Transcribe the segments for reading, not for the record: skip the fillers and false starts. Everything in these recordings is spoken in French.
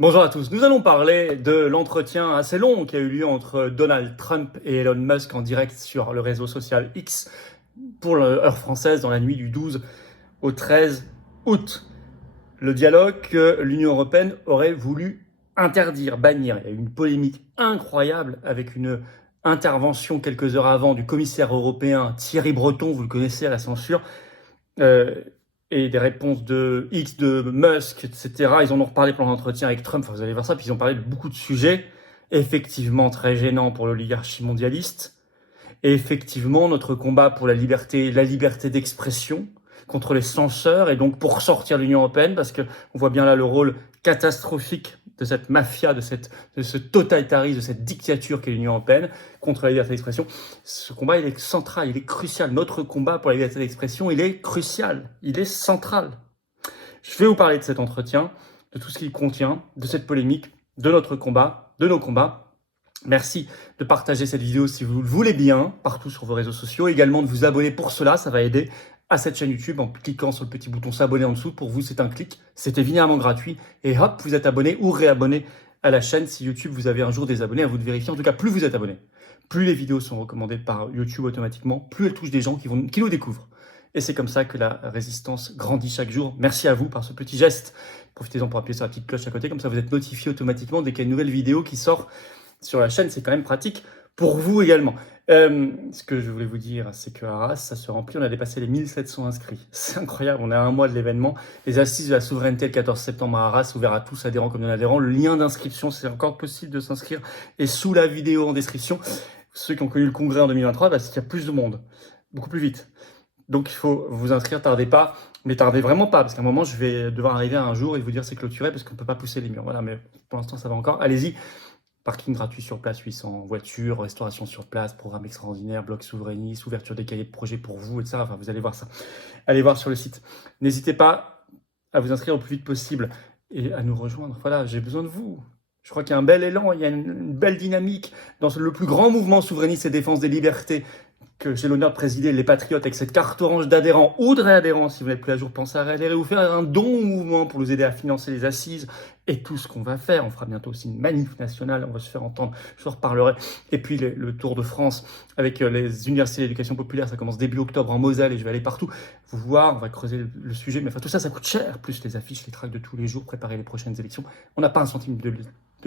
Bonjour à tous. Nous allons parler de l'entretien assez long qui a eu lieu entre Donald Trump et Elon Musk en direct sur le réseau social X pour l'heure française dans la nuit du 12 au 13 août. Le dialogue que l'Union européenne aurait voulu interdire, bannir. Il y a eu une polémique incroyable avec une intervention quelques heures avant du commissaire européen Thierry Breton, vous le connaissez à la censure, euh, et des réponses de X, de Musk, etc. Ils en ont reparlé pendant l'entretien avec Trump, enfin, vous allez voir ça, puis ils ont parlé de beaucoup de sujets, effectivement très gênants pour l'oligarchie mondialiste, et effectivement notre combat pour la liberté d'expression contre les censeurs, et donc pour sortir de l'Union européenne, parce qu'on voit bien là le rôle catastrophique de cette mafia, de ce totalitarisme, de cette dictature qu'est l'Union européenne contre la liberté d'expression. Ce combat, il est central, il est crucial. Notre combat pour la liberté d'expression, il est crucial, il est central. Je vais vous parler de cet entretien, de tout ce qu'il contient, de cette polémique, de notre combat, de nos combats. Merci de partager cette vidéo si vous le voulez bien, partout sur vos réseaux sociaux. Également de vous abonner pour cela, ça va aider à cette chaîne YouTube en cliquant sur le petit bouton s'abonner en dessous. Pour vous, c'est un clic, c'est évidemment gratuit. Et hop, vous êtes abonné ou réabonné à la chaîne si YouTube vous avez un jour désabonné, à vous de vérifier. En tout cas, plus vous êtes abonné, plus les vidéos sont recommandées par YouTube automatiquement, plus elles touchent des gens qui nous découvrent. Et c'est comme ça que la résistance grandit chaque jour. Merci à vous par ce petit geste. Profitez-en pour appuyer sur la petite cloche à côté, comme ça vous êtes notifié automatiquement dès qu'il y a une nouvelle vidéo qui sort sur la chaîne. C'est quand même pratique pour vous également. Ce que je voulais vous dire, c'est que Arras, ça se remplit. On a dépassé les 1700 inscrits. C'est incroyable, on est à un mois de l'événement. Les assises de la souveraineté le 14 septembre à Arras, ouvert à tous, adhérents comme non-adhérents. Le lien d'inscription, c'est encore possible de s'inscrire, est sous la vidéo en description. Ceux qui ont connu le congrès en 2023, c'est qu'il y a plus de monde, beaucoup plus vite. Donc il faut vous inscrire, tardez pas, mais tardez vraiment pas, parce qu'à un moment, je vais devoir arriver un jour et vous dire c'est clôturé, parce qu'on ne peut pas pousser les murs. Voilà, mais pour l'instant, ça va encore. Allez-y. Parking gratuit sur place, 800 voitures, restauration sur place, programme extraordinaire, bloc souverainiste, ouverture des cahiers de projet pour vous, etc. Enfin, vous allez voir ça. Allez voir sur le site. N'hésitez pas à vous inscrire au plus vite possible et à nous rejoindre. Voilà, j'ai besoin de vous. Je crois qu'il y a un bel élan, il y a une belle dynamique dans le plus grand mouvement souverainiste et défense des libertés que j'ai l'honneur de présider, les Patriotes, avec cette carte orange d'adhérents ou de réadhérents. Si vous n'êtes plus à jour, pensez à réadhérer ou faire un don au mouvement pour nous aider à financer les assises et tout ce qu'on va faire. On fera bientôt aussi une manif nationale, on va se faire entendre, je vous reparlerai. Et puis le Tour de France avec les universités d'éducation populaire, ça commence début octobre en Moselle et je vais aller partout. Vous voir, on va creuser le sujet, mais enfin tout ça, ça coûte cher. Plus les affiches, les tracts de tous les jours, préparer les prochaines élections. On n'a pas un centime de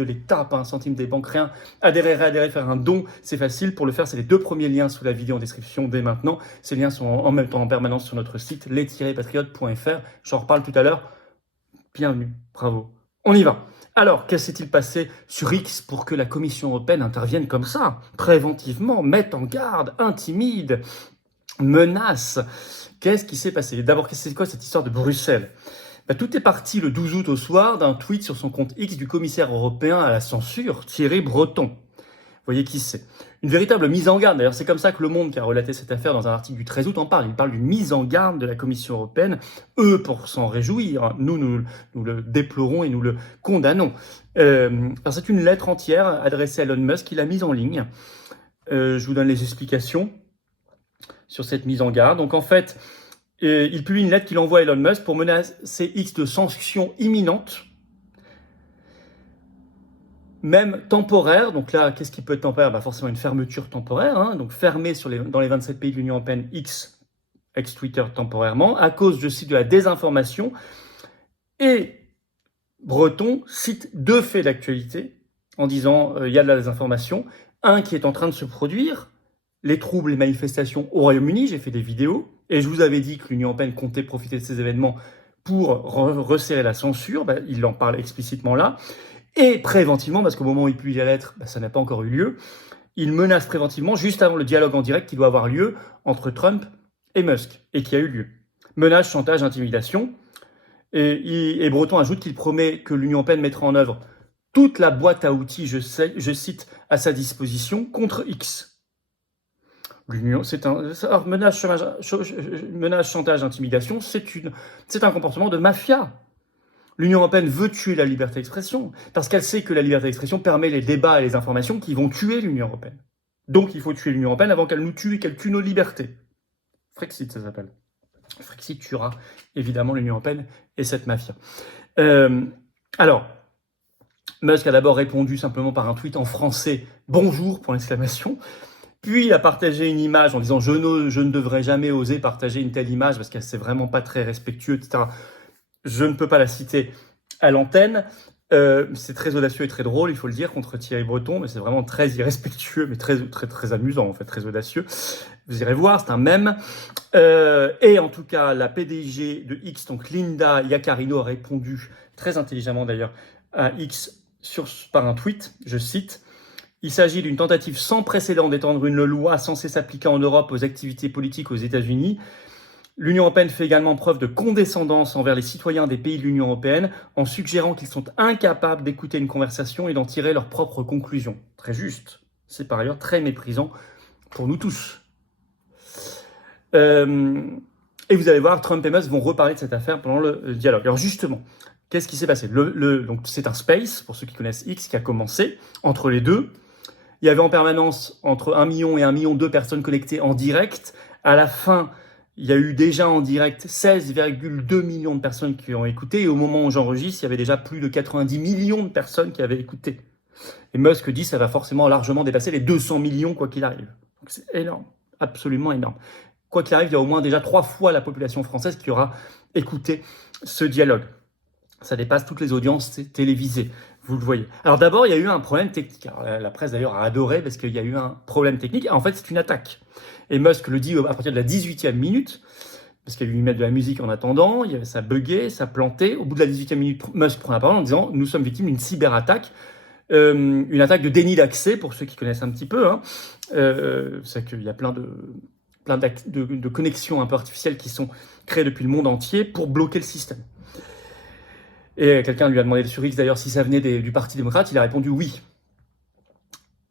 l'État, pas un centime des banques, rien. Adhérer, réadhérer, faire un don, c'est facile. Pour le faire, c'est les deux premiers liens sous la vidéo en description dès maintenant. Ces liens sont en même temps en permanence sur notre site les-patriotes.fr. J'en reparle tout à l'heure. Bienvenue, bravo. On y va. Alors, qu'est-ce s'est-il passé sur X pour que la Commission européenne intervienne comme ça, préventivement, mette en garde, intimide, menace? Qu'est-ce qui s'est passé? D'abord, c'est quoi cette histoire de Bruxelles? Tout est parti le 12 août au soir d'un tweet sur son compte X du commissaire européen à la censure, Thierry Breton. Vous voyez qui c'est? Une véritable mise en garde. D'ailleurs, c'est comme ça que Le Monde, qui a relaté cette affaire dans un article du 13 août, en parle. Il parle d'une mise en garde de la Commission européenne. Eux, pour s'en réjouir, nous le déplorons et nous le condamnons. C'est une lettre entière adressée à Elon Musk qu'il a mise en ligne. Je vous donne les explications sur cette mise en garde. Donc, en fait, il publie une lettre qu'il envoie à Elon Musk pour menacer X de sanctions imminentes, même temporaires. Donc là, qu'est-ce qui peut être temporaire? Forcément une fermeture temporaire, donc fermée dans les 27 pays de l'Union européenne, X, ex-Twitter temporairement, à cause, je cite, de la désinformation. Et Breton cite deux faits d'actualité en disant il y a de la désinformation. Un qui est en train de se produire, les troubles et manifestations au Royaume-Uni, j'ai fait des vidéos, et je vous avais dit que l'Union européenne comptait profiter de ces événements pour resserrer la censure. Il en parle explicitement là. Et préventivement, parce qu'au moment où il publie la lettre, ça n'a pas encore eu lieu, il menace préventivement juste avant le dialogue en direct qui doit avoir lieu entre Trump et Musk, et qui a eu lieu. Menace, chantage, intimidation. Et Breton ajoute qu'il promet que l'Union européenne mettra en œuvre toute la boîte à outils, je cite, à sa disposition contre X. L'Union, menace, chantage, intimidation, c'est un comportement de mafia. L'Union européenne veut tuer la liberté d'expression parce qu'elle sait que la liberté d'expression permet les débats et les informations qui vont tuer l'Union européenne. Donc il faut tuer l'Union européenne avant qu'elle nous tue et qu'elle tue nos libertés. Frexit, ça s'appelle. Frexit tuera évidemment l'Union européenne et cette mafia. Alors, Musk a d'abord répondu simplement par un tweet en français « Bonjour » pour l'exclamation. Puis il a partagé une image en disant « je ne devrais jamais oser partager une telle image parce que c'est vraiment pas très respectueux, etc. » Je ne peux pas la citer à l'antenne. C'est très audacieux et très drôle, il faut le dire, contre Thierry Breton, mais c'est vraiment très irrespectueux, mais très, très, très amusant, en fait, très audacieux. Vous irez voir, c'est un mème. Et en tout cas, la PDG de X, donc Linda Yaccarino, a répondu, très intelligemment d'ailleurs, à X par un tweet, je cite, « Il s'agit d'une tentative sans précédent d'étendre une loi censée s'appliquer en Europe aux activités politiques aux États-Unis. L'Union européenne fait également preuve de condescendance envers les citoyens des pays de l'Union européenne en suggérant qu'ils sont incapables d'écouter une conversation et d'en tirer leurs propres conclusions. » Très juste. C'est par ailleurs très méprisant pour nous tous. Et vous allez voir, Trump et Musk vont reparler de cette affaire pendant le dialogue. Alors justement, qu'est-ce qui s'est passé? Donc c'est un space, pour ceux qui connaissent X, qui a commencé entre les deux. Il y avait en permanence entre 1 million et 1,2 million de personnes connectées en direct. À la fin, il y a eu déjà en direct 16,2 millions de personnes qui ont écouté. Et au moment où j'enregistre, il y avait déjà plus de 90 millions de personnes qui avaient écouté. Et Musk dit que ça va forcément largement dépasser les 200 millions quoi qu'il arrive. Donc c'est énorme, absolument énorme. Quoi qu'il arrive, il y a au moins déjà 3 fois la population française qui aura écouté ce dialogue. Ça dépasse toutes les audiences télévisées, vous le voyez. Alors d'abord, il y a eu un problème technique. Alors, la presse d'ailleurs a adoré parce qu'il y a eu un problème technique. En fait, c'est une attaque. Et Musk le dit à partir de la 18e minute, parce qu'il y a eu mettre de la musique en attendant, ça buguait, ça plantait. Au bout de la 18e minute, Musk prend la parole en disant « Nous sommes victimes d'une cyberattaque ». Une attaque de déni d'accès, pour ceux qui connaissent un petit peu. C'est qu'il y a plein de connexions un peu artificielles qui sont créées depuis le monde entier pour bloquer le système. Et quelqu'un lui a demandé sur X d'ailleurs si ça venait du Parti démocrate, il a répondu oui.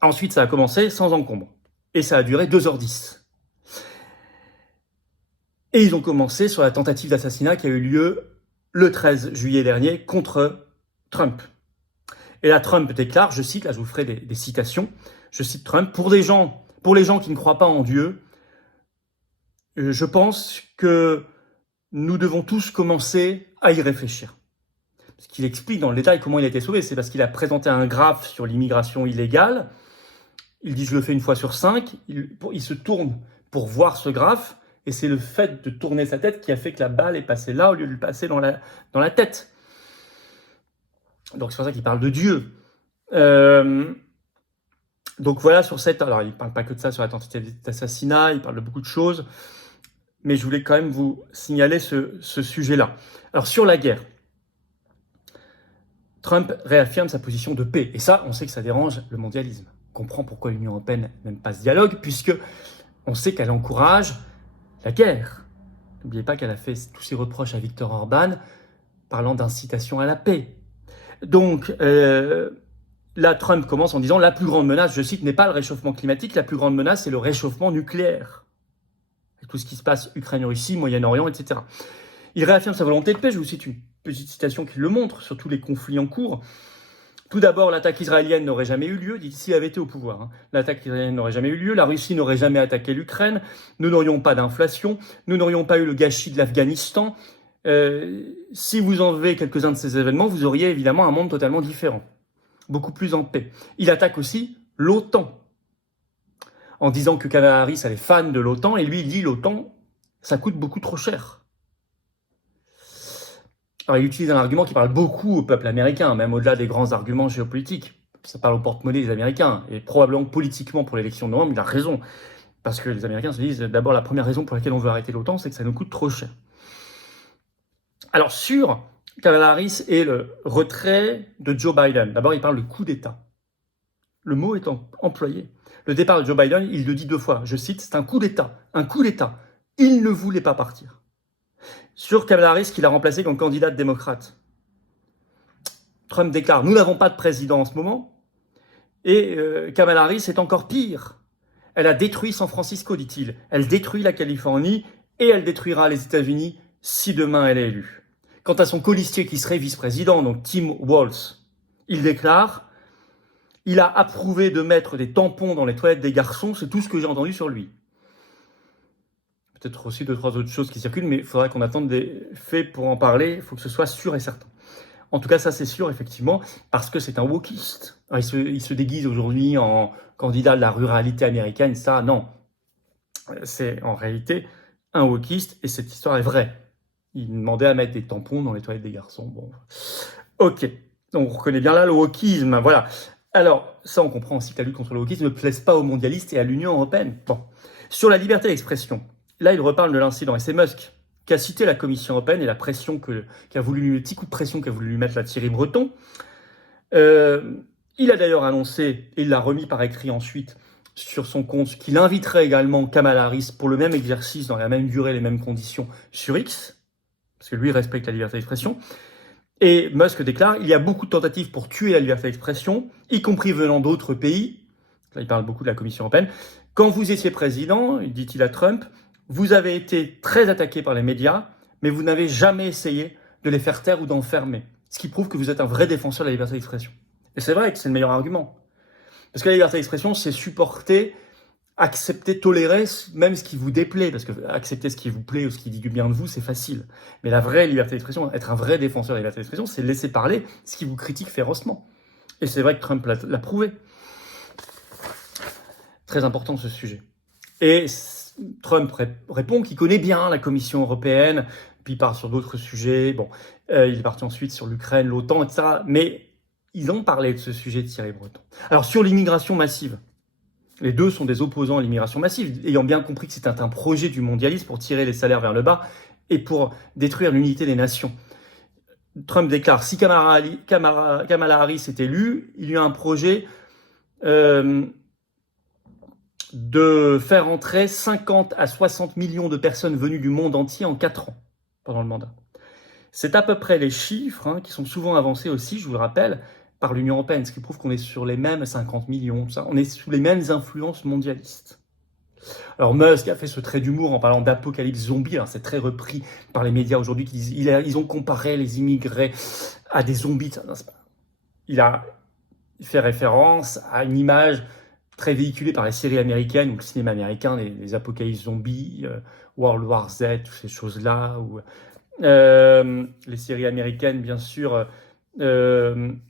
Ensuite, ça a commencé sans encombre. Et ça a duré 2h10. Et ils ont commencé sur la tentative d'assassinat qui a eu lieu le 13 juillet dernier contre Trump. Et là, Trump déclare, je cite, là je vous ferai des citations, je cite Trump, pour les gens qui ne croient pas en Dieu, je pense que nous devons tous commencer à y réfléchir. Ce qu'il explique dans le détail comment il a été sauvé, c'est parce qu'il a présenté un graphe sur l'immigration illégale. Il dit, je le fais une fois sur 5. Il se tourne pour voir ce graphe. Et c'est le fait de tourner sa tête qui a fait que la balle est passée là au lieu de lui passer dans la tête. Donc c'est pour ça qu'il parle de Dieu. Donc voilà sur cette... Alors il ne parle pas que de ça sur la tentative d'assassinat, il parle de beaucoup de choses. Mais je voulais quand même vous signaler ce sujet-là. Alors sur la guerre, Trump réaffirme sa position de paix. Et ça, on sait que ça dérange le mondialisme. On comprend pourquoi l'Union européenne n'aime pas ce dialogue, puisque on sait qu'elle encourage la guerre. N'oubliez pas qu'elle a fait tous ses reproches à Viktor Orban, parlant d'incitation à la paix. Donc, là, Trump commence en disant « La plus grande menace, je cite, n'est pas le réchauffement climatique, la plus grande menace, c'est le réchauffement nucléaire. » Et tout ce qui se passe, Ukraine-Russie, Moyen-Orient, etc. Il réaffirme sa volonté de paix. Je vous cite une petite citation qui le montre sur tous les conflits en cours. Tout d'abord, l'attaque israélienne n'aurait jamais eu lieu, dit s'il avait été au pouvoir. L'attaque israélienne n'aurait jamais eu lieu, la Russie n'aurait jamais attaqué l'Ukraine, nous n'aurions pas d'inflation, nous n'aurions pas eu le gâchis de l'Afghanistan. Si vous enlevez quelques-uns de ces événements, vous auriez évidemment un monde totalement différent, beaucoup plus en paix. Il attaque aussi l'OTAN, en disant que Kamala Harris elle est fan de l'OTAN, et lui il dit l'OTAN, ça coûte beaucoup trop cher. Alors, il utilise un argument qui parle beaucoup au peuple américain, même au-delà des grands arguments géopolitiques. Ça parle au porte-monnaie des Américains. Et probablement politiquement pour l'élection de novembre, il a raison. Parce que les Américains se disent, d'abord, la première raison pour laquelle on veut arrêter l'OTAN, c'est que ça nous coûte trop cher. Alors, sur Kamala Harris et le retrait de Joe Biden, d'abord, il parle de coup d'État. Le mot est employé. Le départ de Joe Biden, il le dit 2 fois. Je cite, c'est un coup d'État. Un coup d'État. Il ne voulait pas partir. Sur Kamala Harris, qu'il a remplacé comme candidate démocrate. Trump déclare « Nous n'avons pas de président en ce moment ». Et Kamala Harris est encore pire. Elle a détruit San Francisco, dit-il. Elle détruit la Californie et elle détruira les États-Unis si demain elle est élue. Quant à son colistier qui serait vice-président, donc Tim Walz, il déclare « Il a approuvé de mettre des tampons dans les toilettes des garçons, c'est tout ce que j'ai entendu sur lui ». Peut-être aussi 2-3 autres choses qui circulent, mais il faudrait qu'on attende des faits pour en parler. Il faut que ce soit sûr et certain. En tout cas, ça c'est sûr, effectivement, parce que c'est un wokiste. Alors, il se déguise aujourd'hui en candidat de la ruralité américaine, ça, non. C'est en réalité un wokiste, et cette histoire est vraie. Il demandait à mettre des tampons dans les toilettes des garçons. Bon, ok. Donc on reconnaît bien là le wokisme, voilà. Alors, ça on comprend aussi que la lutte contre le wokisme ne plaise pas aux mondialistes et à l'Union européenne. Bon. Sur la liberté d'expression, là il reparle de l'incident, et c'est Musk qui a cité la Commission européenne et la pression qu'a voulu, le petit coup de pression qu'a voulu lui mettre la Thierry Breton. Il a d'ailleurs annoncé, et il l'a remis par écrit ensuite sur son compte, qu'il inviterait également Kamala Harris pour le même exercice, dans la même durée, les mêmes conditions, sur X, parce que lui respecte la liberté d'expression. Et Musk déclare, il y a beaucoup de tentatives pour tuer la liberté d'expression, y compris venant d'autres pays. Là, il parle beaucoup de la Commission européenne. Quand vous étiez président, dit-il à Trump, vous avez été très attaqué par les médias, mais vous n'avez jamais essayé de les faire taire ou d'enfermer. Ce qui prouve que vous êtes un vrai défenseur de la liberté d'expression. Et c'est vrai que c'est le meilleur argument. Parce que la liberté d'expression, c'est supporter, accepter, tolérer même ce qui vous déplaît. Parce que accepter ce qui vous plaît ou ce qui dit du bien de vous, c'est facile. Mais la vraie liberté d'expression, être un vrai défenseur de la liberté d'expression, c'est laisser parler ce qui vous critique férocement. Et c'est vrai que Trump l'a prouvé. Très important ce sujet. Et Trump répond qu'il connaît bien la Commission européenne, puis il part sur d'autres sujets. Bon, il est parti ensuite sur l'Ukraine, l'OTAN, etc. Mais ils ont parlé de ce sujet de Thierry Breton. Alors sur l'immigration massive, les deux sont des opposants à l'immigration massive, ayant bien compris que c'était un projet du mondialisme pour tirer les salaires vers le bas et pour détruire l'unité des nations. Trump déclare, si Kamala Harris est élue, il y a un projet de faire entrer 50 à 60 millions de personnes venues du monde entier en 4 ans, pendant le mandat. C'est à peu près les chiffres qui sont souvent avancés aussi, je vous le rappelle, par l'Union européenne, ce qui prouve qu'on est sur les mêmes 50 millions, ça. On est sous les mêmes influences mondialistes. Alors Musk a fait ce trait d'humour en parlant d'apocalypse zombie, alors c'est très repris par les médias aujourd'hui qui disent ils ont comparé les immigrés à des zombies. Non, il a fait référence à une image très véhiculée par les séries américaines ou le cinéma américain, les apocalypses zombies, World War Z, toutes ces choses-là, ou les séries américaines bien sûr, Walking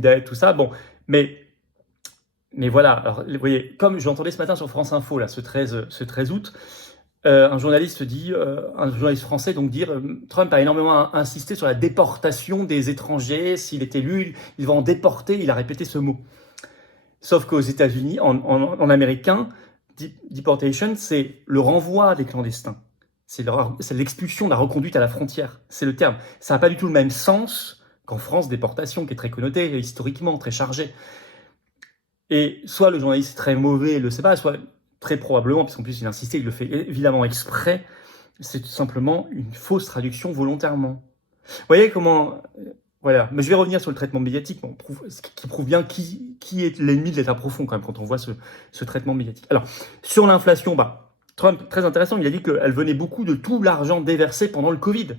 Dead, tout ça. Bon, mais voilà, alors, vous voyez, comme j'entendais ce matin sur France Info, là, ce 13 août, un journaliste français donc dire Trump a énormément insisté sur la déportation des étrangers, s'il est élu, il va en déporter, il a répété ce mot. Sauf qu'aux États-Unis, en américain, deportation, c'est le renvoi des clandestins. C'est l'expulsion, la reconduite à la frontière. C'est le terme. Ça n'a pas du tout le même sens qu'en France, déportation, qui est très connotée, historiquement, très chargée. Et soit le journaliste est très mauvais, il le sait pas, soit très probablement, puisqu'en plus il insistait, il le fait évidemment exprès, c'est tout simplement une fausse traduction volontairement. Vous voyez comment... Voilà, mais je vais revenir sur le traitement médiatique, qui prouve bien qui est l'ennemi de l'État profond quand même, quand on voit ce traitement médiatique. Alors, sur l'inflation, Trump, très intéressant, il a dit qu'elle venait beaucoup de tout l'argent déversé pendant le Covid.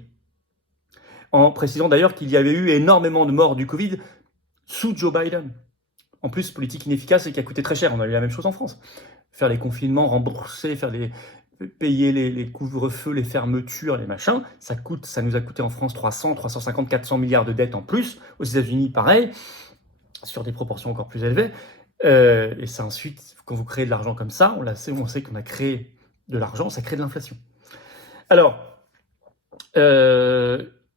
En précisant d'ailleurs qu'il y avait eu énormément de morts du Covid sous Joe Biden. En plus, politique inefficace et qui a coûté très cher. On a eu la même chose en France. Faire les confinements, rembourser, payer les couvre-feux, les fermetures, les machins, ça nous a coûté en France 300, 350, 400 milliards de dettes en plus. Aux États-Unis, pareil, sur des proportions encore plus élevées. Et ça ensuite, quand vous créez de l'argent comme ça, on sait qu'on a créé de l'argent, ça crée de l'inflation. Alors,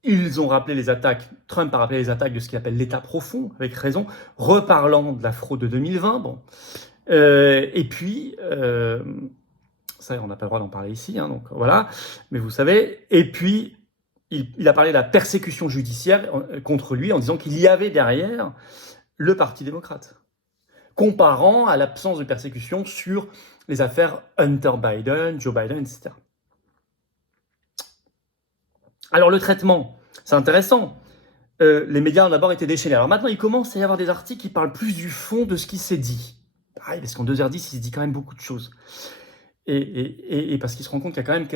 ils ont rappelé les attaques, Trump a rappelé les attaques de ce qu'il appelle l'État profond, avec raison, reparlant de la fraude de 2020. Bon. Et puis, ça on n'a pas le droit d'en parler ici, donc voilà, mais vous savez, et puis il a parlé de la persécution judiciaire contre lui en disant qu'il y avait derrière le Parti démocrate, comparant à l'absence de persécution sur les affaires Hunter Biden, Joe Biden, etc. Alors le traitement, c'est intéressant. Les médias ont d'abord été déchaînés. Alors maintenant, il commence à y avoir des articles qui parlent plus du fond de ce qui s'est dit. Pareil, parce qu'en 2h10, il se dit quand même beaucoup de choses. Et parce qu'il se rend compte qu'il y a quand même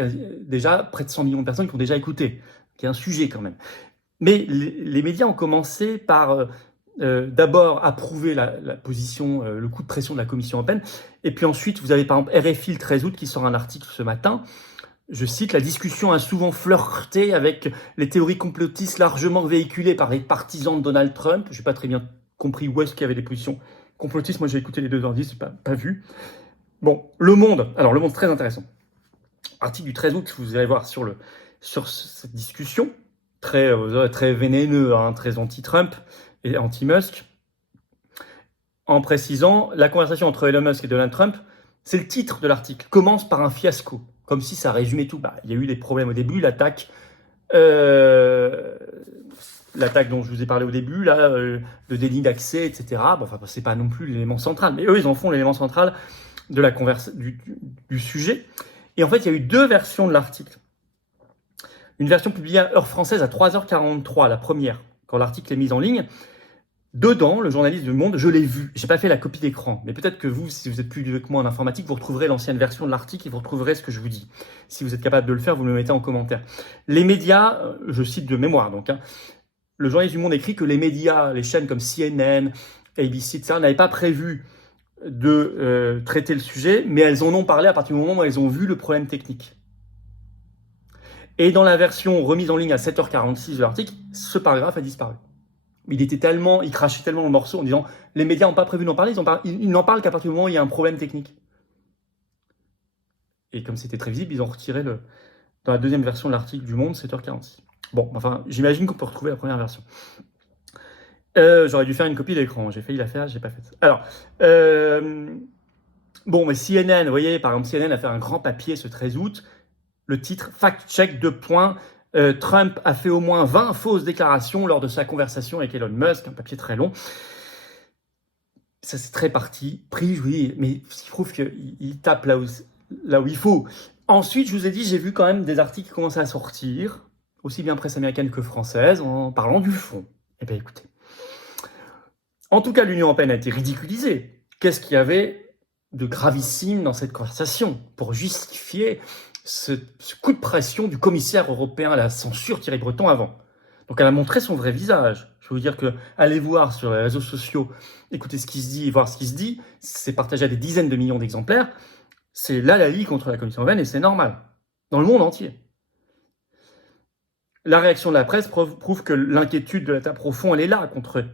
déjà près de 100 millions de personnes qui ont déjà écouté. Qu'il y a un sujet quand même. Mais les médias ont commencé par d'abord approuver la position, le coup de pression de la Commission européenne. Et puis ensuite, vous avez par exemple RFI le 13 août qui sort un article ce matin Je cite, la discussion a souvent flirté avec les théories complotistes largement véhiculées par les partisans de Donald Trump. Je n'ai pas très bien compris où est-ce qu'il y avait des positions complotistes. Moi, j'ai écouté les deux indices, je n'ai pas vu. Bon, Le Monde. Alors, Le Monde, très intéressant. Article du 13 août, vous allez voir sur cette discussion, très vénéneux, hein, très anti-Trump et anti-Musk, en précisant la conversation entre Elon Musk et Donald Trump. C'est le titre de l'article. Commence par un fiasco. Comme si ça résumait tout. Il y a eu des problèmes au début, l'attaque dont je vous ai parlé au début, là, de déni d'accès, etc. C'est pas non plus l'élément central, mais eux, ils en font l'élément central de la du sujet. Et en fait, il y a eu deux versions de l'article. Une version publiée à heure française à 3h43, la première, quand l'article est mis en ligne. Dedans, le journaliste du Monde, je l'ai vu. J'ai pas fait la copie d'écran, mais peut-être que vous, si vous êtes plus vieux que moi en informatique, vous retrouverez l'ancienne version de l'article et vous retrouverez ce que je vous dis. Si vous êtes capable de le faire, vous me le mettez en commentaire. Les médias, je cite de mémoire donc, le journaliste du Monde écrit que les médias, les chaînes comme CNN, ABC, etc., n'avaient pas prévu de traiter le sujet, mais elles en ont parlé à partir du moment où elles ont vu le problème technique. Et dans la version remise en ligne à 7h46 de l'article, ce paragraphe a disparu. Il crachait tellement le morceau en disant les médias n'ont pas prévu d'en parler, ils n'en parlent qu'à partir du moment où il y a un problème technique. Et comme c'était très visible, ils ont retiré dans la deuxième version de l'article du Monde, 7h46. Bon, enfin, j'imagine qu'on peut retrouver la première version. J'aurais dû faire une copie d'écran, j'ai failli la faire, j'ai pas fait. Alors, mais CNN, vous voyez, par exemple, CNN a fait un grand papier ce 13 août, le titre « Fact-check : Trump a fait au moins 20 fausses déclarations lors de sa conversation avec Elon Musk », un papier très long. Ça, c'est très pris, oui, mais il prouve qu'il tape là où il faut. Ensuite, je vous ai dit, j'ai vu quand même des articles qui commençaient à sortir, aussi bien presse américaine que française, en parlant du fond. Eh bien, écoutez. En tout cas, l'Union européenne a été ridiculisée. Qu'est-ce qu'il y avait de gravissime dans cette conversation pour justifier ce coup de pression du commissaire européen à la censure Thierry Breton avant? Donc elle a montré son vrai visage. Je veux vous dire que allez voir sur les réseaux sociaux, écoutez ce qui se dit, voir ce qui se dit, c'est partagé à des dizaines de millions d'exemplaires. C'est là la ligue contre la Commission européenne et c'est normal. Dans le monde entier. La réaction de la presse prouve que l'inquiétude de l'État profond, elle est là contre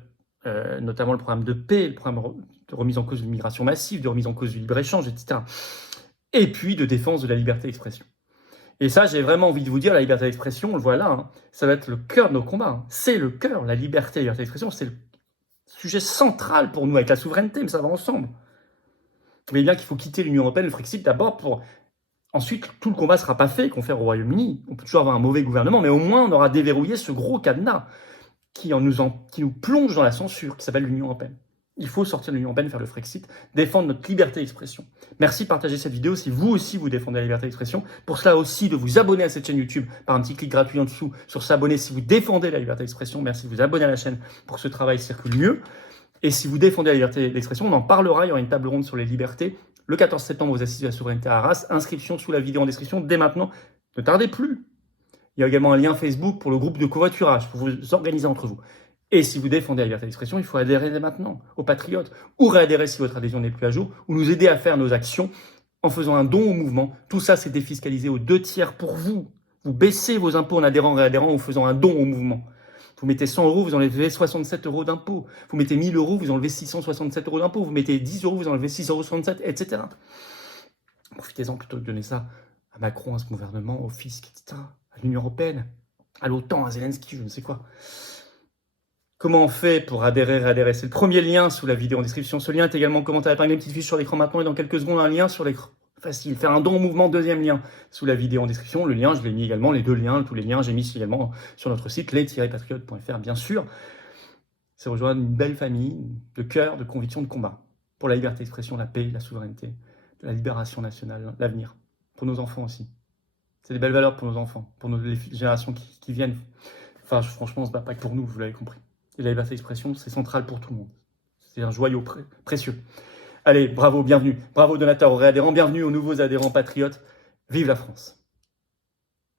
notamment le programme de paix, le programme de remise en cause de l'immigration massive, de remise en cause du libre-échange, etc. Et puis de défense de la liberté d'expression. Et ça, j'ai vraiment envie de vous dire, la liberté d'expression, on le voit là, ça va être le cœur de nos combats. C'est le cœur, la liberté et la liberté d'expression, c'est le sujet central pour nous, avec la souveraineté, mais ça va ensemble. Vous voyez bien qu'il faut quitter l'Union européenne, le Frexit d'abord, pour... Ensuite, tout le combat ne sera pas fait, confère au Royaume-Uni. On peut toujours avoir un mauvais gouvernement, mais au moins on aura déverrouillé ce gros cadenas qui nous plonge dans la censure, qui s'appelle l'Union européenne. Il faut sortir de l'Union européenne, faire le Frexit, défendre notre liberté d'expression. Merci de partager cette vidéo si vous aussi vous défendez la liberté d'expression. Pour cela aussi, de vous abonner à cette chaîne YouTube par un petit clic gratuit en dessous sur s'abonner si vous défendez la liberté d'expression. Merci de vous abonner à la chaîne pour que ce travail circule mieux. Et si vous défendez la liberté d'expression, on en parlera, il y aura une table ronde sur les libertés. Le 14 septembre, aux Assises de la souveraineté à Arras. Inscription sous la vidéo en description dès maintenant. Ne tardez plus. Il y a également un lien Facebook pour le groupe de covoiturage, pour vous organiser entre vous. Et si vous défendez la liberté d'expression, il faut adhérer dès maintenant aux Patriotes, ou réadhérer si votre adhésion n'est plus à jour, ou nous aider à faire nos actions en faisant un don au mouvement. Tout ça, c'est défiscalisé aux 2/3 pour vous. Vous baissez vos impôts en adhérant, réadhérant ou faisant un don au mouvement. Vous mettez 100 €, vous enlevez 67 € d'impôts. Vous mettez 1000 €, vous enlevez 667 € d'impôts. Vous mettez 10 €, vous enlevez 6,67 €, etc. Profitez-en plutôt de donner ça à Macron, à ce gouvernement, au fisc, etc., à l'Union européenne, à l'OTAN, à Zelensky, je ne sais quoi. Comment on fait pour adhérer, réadhérer? C'est le premier lien sous la vidéo en description. Ce lien est également commenté avec une petite fiche sur l'écran maintenant et dans quelques secondes un lien sur l'écran. Facile. Faire un don au mouvement, deuxième lien sous la vidéo en description. Le lien, je l'ai mis également, les deux liens, tous les liens, j'ai mis également sur notre site, les-patriotes.fr, bien sûr. C'est rejoindre une belle famille de cœur, de conviction, de combat pour la liberté d'expression, la paix, la souveraineté, la libération nationale, l'avenir. Pour nos enfants aussi. C'est des belles valeurs pour nos enfants, pour les générations qui viennent. Enfin, franchement, on ne se bat pas que pour nous, vous l'avez compris. Et la liberté d'expression, c'est central pour tout le monde. C'est un joyau précieux. Allez, bravo, bienvenue. Bravo donateurs aux réadhérents, bienvenue aux nouveaux adhérents patriotes. Vive la France!